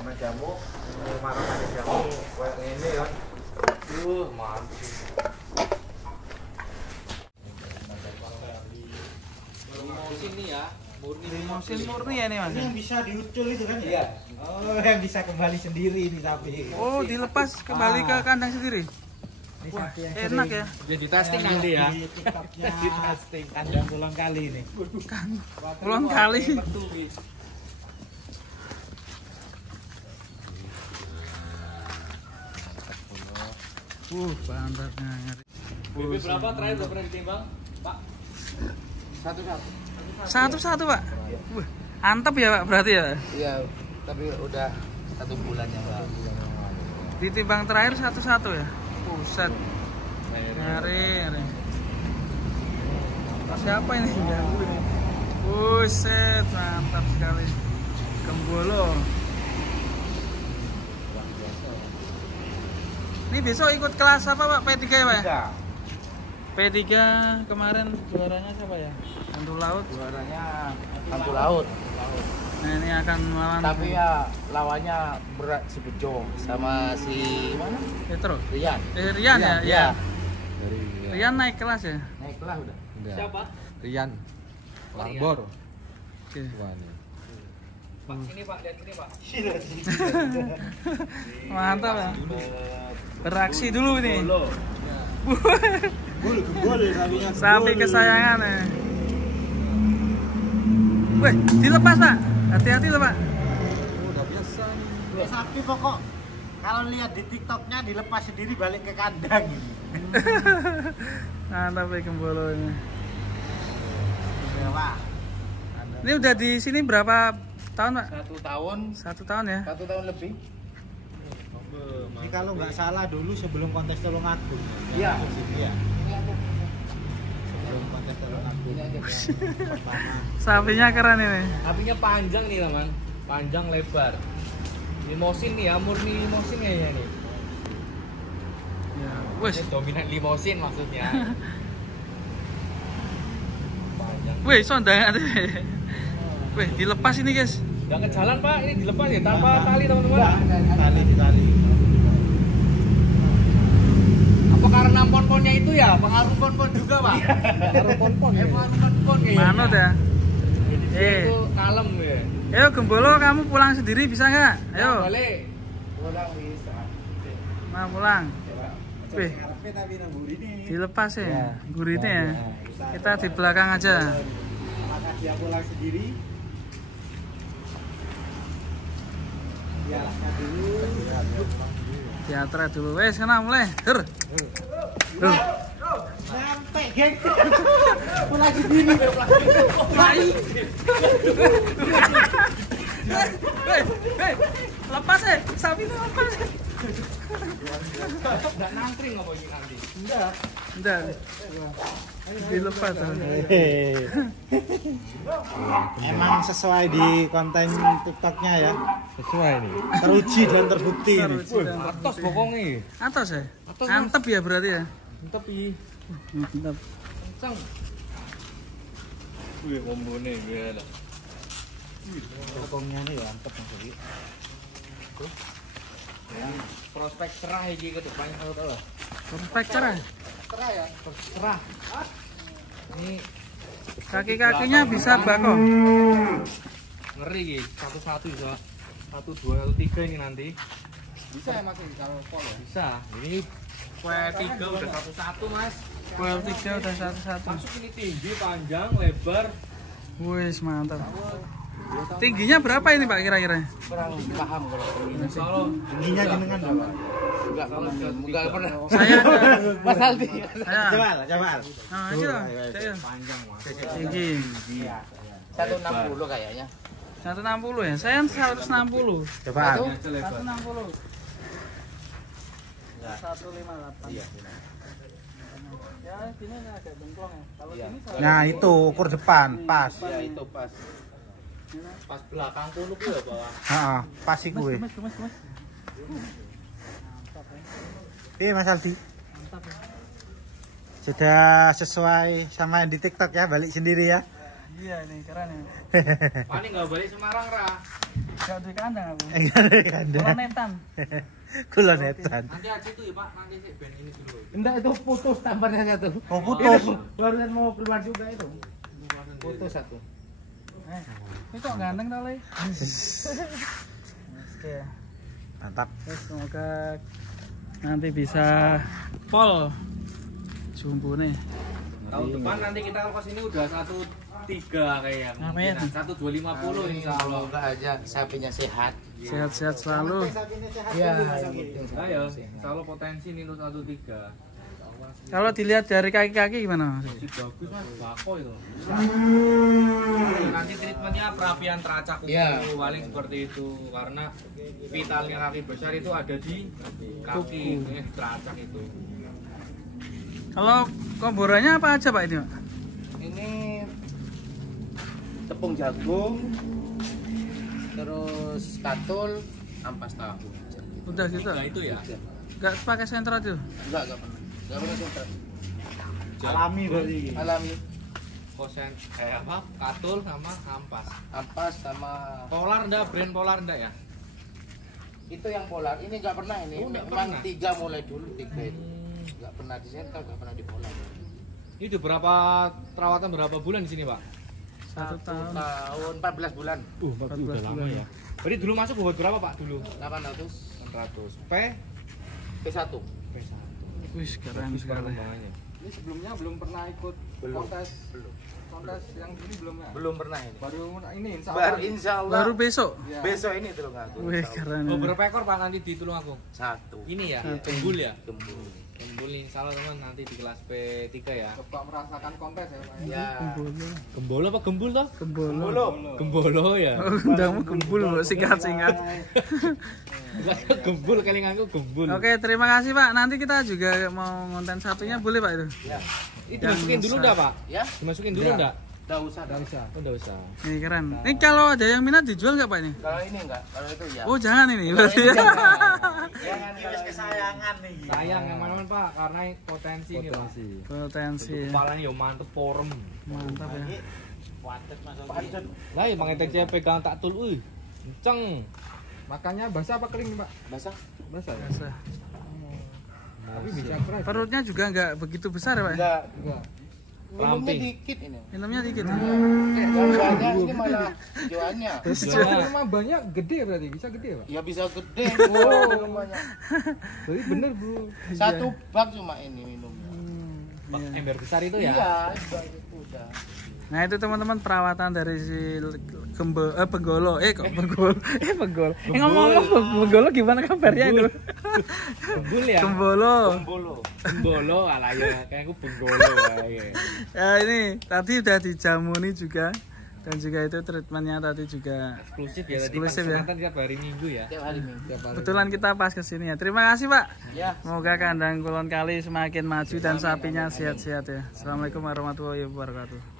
sama jamu, makan jamu kayak ini ya. Mantap. Limosin nih ya, Limosin murni ya nih Mas. Ini yang bisa diucul itu kan ya? Iya. Oh, yang bisa kembali sendiri ini tapi. Oh, dilepas kembali ke kandang sendiri. Ini Wah, sapi yang enak sering ya. Jadi testing nanti ya. Di TikToknya di testing kandang ulang kali ini. Ulang kali. Pantatnya ngeri. BB berapa terakhir udah pernah ditimbang, Pak? Satu-satu Pak. Wah, antep ya Pak berarti ya. Iya, tapi udah 1 bulan ya, Pak. Ditimbang terakhir satu-satu ya. Buset. Ngeri. Siapa ini? Buset, mantap sekali. Gembolo. Ini besok ikut kelas apa Pak? P3 ya Pak? Enggak. P3 kemarin juaranya siapa ya? Hantu Laut. Juaranya Hantu Laut. Nah ini akan melawan. Tapi ya lawannya berat si Bejo sama si mana? Petro. Rian. Rian ya? Iya. Dari Rian naik kelas ya? naik kelas udah. Siapa? Rian. Larbor. Oke. Pak, sini Pak, lihat ini Pak. Mantap ya. Beraksi dulu nih. Gol sapinya. Sapi kesayangan ya. Weh, dilepas Pak. Hati-hati loh Pak. Udah biasa nih. Sapi pokok kalau lihat di TikToknya dilepas sendiri balik ke kandang ini. Mantap ya gembolonya. Ya, Pak. Ini udah di sini berapa tahun Pak? 1 tahun, 1 tahun ya? 1 tahun lebih. Ini kalau nggak salah dulu sebelum kontes Tulungagung. Iya. Iya. Sebelum kontes Tulungagung. Ini aja. Pertama. Sapinya keren ini. Sapinya panjang nih teman, panjang lebar. Limosin nih ya, murni limosin kayaknya nih. Ya, wes. Ini dominan limosin maksudnya. Panjang. Weh, sondangan deh. Weh, dilepas ini guys. Nggak ke jalan Pak, ini dilepas ya tanpa tali teman-teman. Tali. Apa karena pon-ponnya itu ya? Pengaruh pon-pon juga Pak? Taruh pon-pon ya. Pengaruh pon-pon kayaknya. Manut ya. Itu kalem ya. Ayo Gembolo, kamu pulang sendiri bisa nggak? Ayo. Balik. Pulang bisa. Mau pulang. Wih, Tapi nang ini. dilepas ya. Ya. Guritnya ya. Kita di belakang aja. Maka dia pulang sendiri. Ya, dulu. Teatra dulu. Wes, sana mulai. Dur. Sampai geng. Pulang sendiri. Hei, lepas ya. Sapi itu lepas. Nggak nangkring apa ini nanti? Udah. Dilepas. Emang sesuai di konten TikToknya ya. Sesuai nih. Teruji dan terbukti ini. Atas pokoknya. Atas ya? Atas, Mas. Antep ya berarti ya? Tapi Mantap. kencang. Wih, kombone gila. Pokoknya nih mantep nih. Ya, prospek cerah iki ke depannya kalau tahu lah. Prospek cerah. Cerah ya, cerah. Ini Kaki-kakinya bisa bako. ngeri iki, satu-satu bisa. 1 2 1 3 ini nanti. Bisa ya Mas kalau pol ya? Bisa. Ini P3 udah satu-satu Mas. Kuel 3 udah satu-satu. Masuk ini tinggi, panjang, lebar. Wih, mantap. Tingginya berapa ini Pak kira-kira? Kurang paham kalau ini. Kalau Tingginya jenengan berapa? Enggak pernah. Saya Mas Aldi. saya. Coba. Nah, ini loh. Saya. Panjang, Mas. Tinggi. 160 kayaknya. 160 ya. Saya 160. Coba. 160. 158. Iya. Ya, sini agak bengklong ya. Kalau Iya. sini Nah, itu ukur depan, pas. Iya, itu pas. pas belakang kuluk ya bawah. Heeh, pas iku kuwi. Gemes. Iya, Mas Aldi. Mantap ya. Sudah sesuai sama yang di TikTok ya, balik sendiri ya. Iya, ini keren ya. Paling nggak balik Semarang Ra. Gak duwe kandang aku. Kandang. Kolonetan. Kulonetan. Nanti aja tuh ya Pak, nanti sih band ini dulu. Enggak, itu putus tamparnya satu. Oh, putus. Barusan mau keluar juga itu. Putus satu. Ini kok ganteng tau Le? Oke. Mantap. Terus semoga nanti bisa pol jumbo nih. Tahun depan nanti kita kalau kesini udah 1.3 kayak Amin. 1.250 insya Allah. Semoga aja sapinya sehat. Sehat-sehat selalu. Iya. Ayo, insya Allah potensi nih untuk 1.3. Kalau dilihat dari kaki-kaki gimana? Si bagus mas, bako itu. Nanti treatmentnya perapian teracak kuku, Iya. paling seperti itu. Karena vitalnya kaki besar itu ada di kaki, teracak itu. Kalau komborannya apa aja Pak ini Pak? Ini tepung jagung, terus katul, ampas tahu. Udah gitu? Nah itu ya. Gak pakai sentral tuh? Enggak pernah. Enggak pernah sentral. Alami berarti. Alami. Kosen, apa? Katul sama ampas. Ampas sama Polar enggak, brand Polar enggak ya? itu yang polar. Ini enggak pernah ini. Oh, nggak Memang pernah. 3 mulai dulu 3 itu. Enggak pernah di sentral, enggak pernah di polar. Itu berapa perawatan berapa bulan di sini Pak? 1 tahun. tahun 14 bulan. 14 bulan ya. Berarti dulu masuk bobot berapa Pak dulu? 800 600. P1. Wih keren sekali. Perkembangannya. Ini sebelumnya belum pernah ikut kontes yang ini belum ya? Belum pernah ini. Baru ini insya Baru Allah. insya Allah. Baru besok. Ya. Besok ini tulung aku. Wih insya Allah. keren. Oh, ini. berapa ekor Pak nanti di Tulungagung? 1. Ini ya, Satu. gembul ya? Gembul. Gembul insya Allah teman nanti di kelas P3 ya. Coba merasakan kontes ya Pak. Ya. Gembolo. Gembolo apa gembul toh? Gembolo. Gembolo ya. Oh, undamu gembul mbok singkat-singkat. Gembul kelingan aku gembul. Oke, terima kasih Pak. Nanti kita juga mau ngonten sapinya boleh Pak itu? Ya. Itu dimasukin dulu enggak Pak? Ya. Dimasukin dulu enggak? Enggak usah. Oh, enggak usah. Ini keren. Ini kalau ada yang minat dijual nggak Pak ini? Kalau ini enggak, kalau itu ya. Oh jangan ini. Berarti ya. Jangan Ini wis kesayangan nih. Sayang yang mana Pak? Karena potensi ini Pak. Potensi. Untuk kepalanya yo mantep porem. Mantap ya. Padet masuk. Padet. Lah ya mangetek CP pegang tak tul kenceng. Makannya basah apa kering Pak? Basah. Basah ya. Biasa. Tapi bisa keras. Perutnya juga nggak begitu besar ya Pak? Enggak. Enggak. Minumnya Ramping. dikit ini. Minumnya dikit. Yang banyak ini malah jualnya. Kalau memang banyak gede berarti bisa gede Pak. Ya bisa gede. Oh, minumnya. Jadi bener Bro. 1 bak cuma ini minumnya. Bak ember besar itu ya? Iya, bak itu udah. Nah itu teman-teman perawatan dari si penggolo. Kok penggolo? Penggolo. Ngomong penggolo gimana kabarnya itu? Gembul ya? Gembolo. Bolo. Gembolo ala ya kayak aku benggolo wae. Ya ini tadi udah dijamuni juga dan juga itu treatmentnya tadi juga Eksklusif ya tadi Eksklusif ya. kesempatan tiap hari Minggu ya. Tiap hari Minggu. kebetulan kita pas kesini ya. Terima kasih Pak. Ya. Semoga kandang Kulon Kali semakin maju dan sapinya sehat-sehat ya. Assalamualaikum warahmatullahi wabarakatuh.